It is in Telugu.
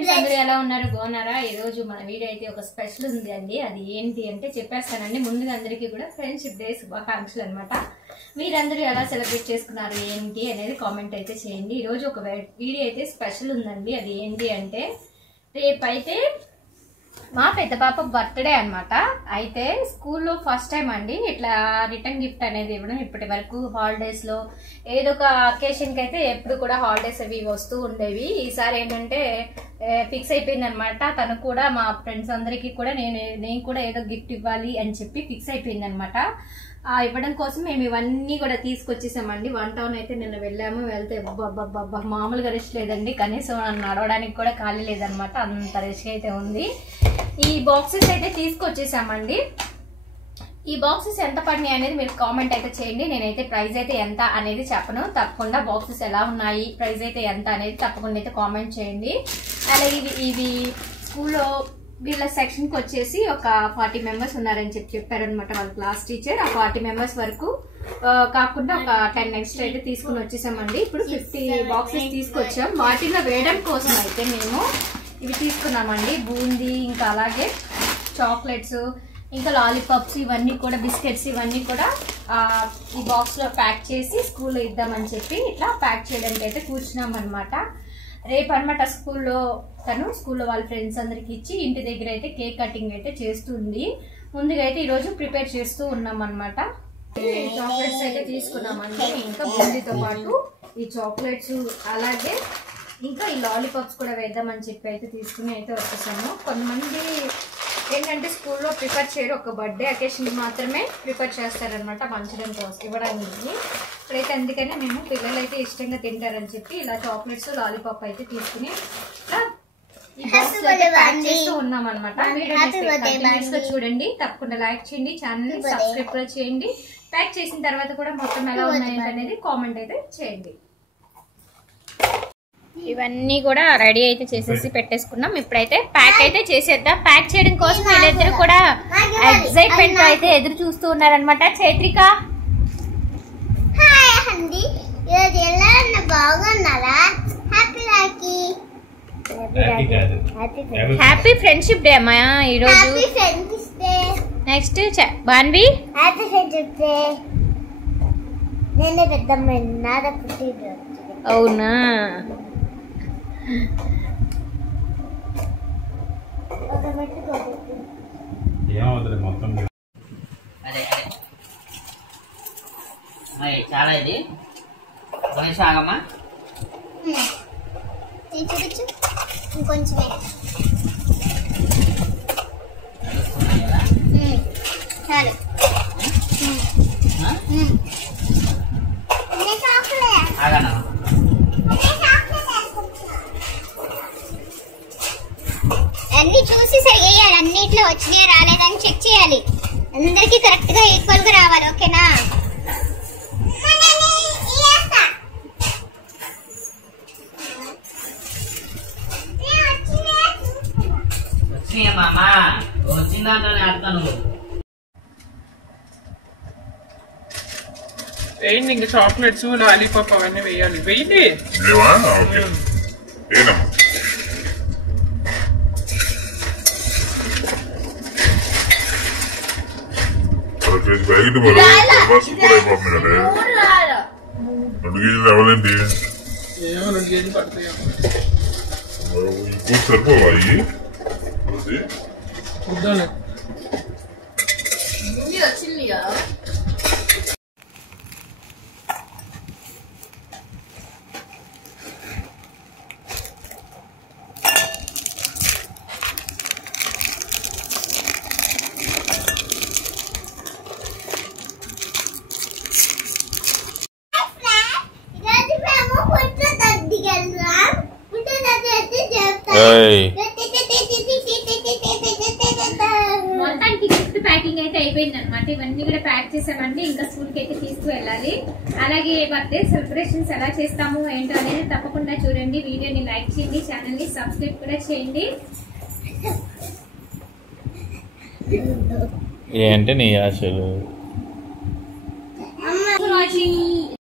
ఫ్రెండ్స్ అందరూ ఎలా ఉన్నారు, బాగున్నారా? ఈ రోజు మన వీడియో అయితే ఒక స్పెషల్ ఉంది అండి. అది ఏంటి అంటే చెప్పేస్తానండి. ముందుగా అందరికీ కూడా ఫ్రెండ్షిప్ డే శుభాకాంక్షలు అనమాట. మీరందరూ ఎలా సెలబ్రేట్ చేసుకున్నారు ఏంటి అనేది కామెంట్ అయితే చేయండి. ఈ రోజు ఒక వీడియో అయితే స్పెషల్ ఉందండి. అది ఏంటి అంటే రేపైతే మా పెద్ద పాప బర్త్డే అనమాట. అయితే స్కూల్లో ఫస్ట్ టైం అండి ఇట్లా రిటర్న్ గిఫ్ట్ అనేది ఇవ్వడం. ఇప్పటి వరకు హాలిడేస్ లో ఏదో ఒక అకేషన్ కి అయితే ఎప్పుడు కూడా హాలిడేస్ అవి వస్తూ ఉండేవి. ఈసారి ఏంటంటే ఫిక్స్ అయిపోయింది అనమాట. తను కూడా మా ఫ్రెండ్స్ అందరికి కూడా నేను కూడా ఏదో గిఫ్ట్ ఇవ్వాలి అని చెప్పి ఫిక్స్ అయిపోయింది అనమాట. ఇవ్వడం కోసం మేము ఇవన్నీ కూడా తీసుకొచ్చేసామండి. 1 టౌన్ అయితే నిన్న వెళ్ళాము. వెళ్తే మామూలుగా రెస్ట్ లేదండి. కనీసం నడవడానికి కూడా ఖాళీ లేదనమాట. అంత రెస్ట్ అయితే ఉంది. ఈ బాక్సెస్ అయితే తీసుకొచ్చేసామండి. ఈ బాక్సెస్ ఎంత పడినాయి అనేది మీరు కామెంట్ అయితే చేయండి. నేనైతే ప్రైస్ అయితే ఎంత అనేది చెప్పను. తప్పకుండా బాక్సెస్ ఎలా ఉన్నాయి, ప్రైస్ అయితే ఎంత అనేది తప్పకుండా అయితే కామెంట్ చేయండి. అలాగే ఇవి స్కూల్లో వీళ్ళ సెక్షన్ కి వచ్చేసి ఒక 40 మెంబర్స్ ఉన్నారని చెప్పారనమాట వాళ్ళ క్లాస్ టీచర్. ఆ 40 మెంబర్స్ వరకు కాకుండా ఒక 10 ఎక్స్ట్రా అయితే తీసుకుని వచ్చేసామండి. ఇప్పుడు 50 బాక్సెస్ తీసుకొచ్చాం. వాటిలో వేయడం కోసం అయితే మేము ఇవి తీసుకున్నామండి. బూందీ, ఇంకా అలాగే చాక్లెట్స్, ఇంకా లాలీపాప్స్, ఇవన్నీ కూడా బిస్కెట్స్, ఇవన్నీ కూడా ఈ బాక్స్ లో ప్యాక్ చేసి స్కూల్లో ఇద్దామని చెప్పి ఇట్లా ప్యాక్ చేయడానికి అయితే కూర్చున్నాం అనమాట. రేపు అనమాట స్కూల్లో వాళ్ళ ఫ్రెండ్స్ అందరికి ఇచ్చి ఇంటి దగ్గర అయితే కేక్ కటింగ్ అయితే చేస్తుంది. ముందుగా అయితే ఈరోజు ప్రిపేర్ చేస్తూ ఉన్నాం అనమాట. చాక్లెట్స్ అయితే తీసుకున్నామండి. ఇంకా బూందీతో పాటు ఈ చాక్లెట్స్ అలాగే ఇంకా ఈ లాలీపాప్స్ కూడా వేద్దామని చెప్పి అయితే తీసుకుని అయితే వచ్చేసాము. కొంతమంది ఏంటంటే స్కూల్లో ప్రిపేర్ చేయరు, ఒక బర్త్డే అకేషన్ మాత్రమే ప్రిపేర్ చేస్తారనమాట పంచడం కోసం ఇవ్వడానికి. ఇప్పుడైతే అందుకనే మేము పిల్లలు అయితే ఇష్టంగా తింటారని చెప్పి ఇలా చాక్లెట్స్ లాలీపాప్ అయితే తీసుకుని చేస్తూ ఉన్నాం అనమాట. చూడండి, తప్పకుండా లైక్ చేయండి, ఛానల్ ని సబ్స్క్రైబ్ కూడా చేయండి. ప్యాక్ చేసిన తర్వాత కూడా మొత్తం ఎలా ఉన్నాయి అనేది కామెంట్ అయితే చేయండి. ఇవన్నీ కూడా రెడీ అయితే చేసేసి పెట్టేసుకున్నాం. ఇప్పుడైతే ప్యాక్ అయితే చేసేద్దాం. ప్యాక్ చేయడం కోసం వీళ్ళిద్దరు కూడా ఎక్సైట్మెంట్ తో అయితే ఎదురు చూస్తూ ఉన్నారనమాట. చైత్రిక హ్యాపీ ఫ్రెండ్షిప్ డే అమ్మా ఈరోజు. నెక్స్ట్ బాన్వి అవునా, చాలా ఇది ఆగమ్మా చూపించు ఇంకొంచెమే చాలు. అన్ని చూసి సరిగేయాలి. అన్నిట్లో వచ్చినాయి రాలేదని చెక్ చేయాలి. అందరికి కరెక్ట్ గా ఈక్వల్ గా రావాలి. ఓకేనా? వేయండి. ఇంకా చాక్లెట్స్ లాలీపాప్ అవన్నీ వేయాలి. వేయండి. ఏమో 2 కేజీలు పడతాయి. సరిపోవాలి వచ్చింది కదా. మొత్తానికి గిఫ్ట్ ప్యాకింగ్ అయితే అయిపోయింది అనమాట. ఇవన్నీ కూడా ప్యాక్ చేసామండి. ఇంకా స్కూల్ కి అయితే తీసుకువెళ్ళాలి. అలాగే బర్త్డే సెలబ్రేషన్స్ ఎలా చేస్తాము ఏంటో అనేది తప్పకుండా చూడండి. వీడియోని లైక్ చేయండి, ఛానల్ ని సబ్స్క్రైబ్ కూడా చేయండి. ఏంటి నీ ఆశలు?